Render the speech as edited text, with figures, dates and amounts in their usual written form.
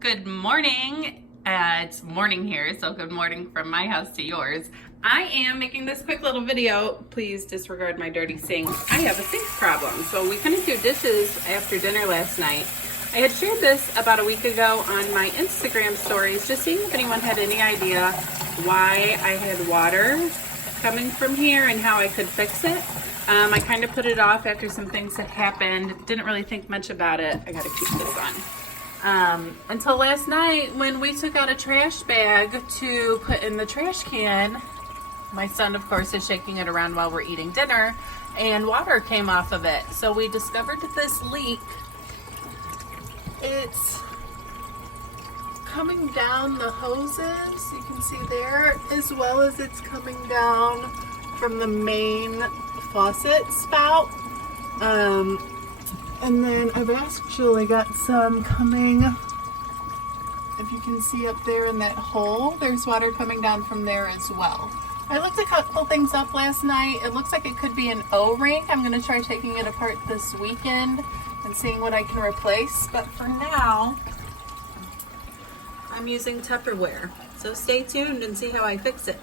Good morning. It's morning here, so good morning from my house to yours. I am making this quick little video. Please disregard my dirty sink. I have a sink problem, so we couldn't do dishes after dinner last night. I had shared this about a week ago on my Instagram stories, just seeing if anyone had any idea why I had water coming from here and how I could fix it. I kind of put it off after some things had happened. Didn't really think much about it. I gotta keep this on. Until last night when we took out a trash bag to put in the trash can. My son, of course, is shaking it around while we're eating dinner, and water came off of it. So we discovered this leak. It's coming down the hoses, you can see there, as well as it's coming down from the main faucet spout. And then I've actually got some coming, if you can see up there in that hole, there's water coming down from there as well. I looked a couple things up last night. It looks like it could be an O-ring. I'm going to try taking it apart this weekend and seeing what I can replace. But for now, I'm using Tupperware. So stay tuned and see how I fix it.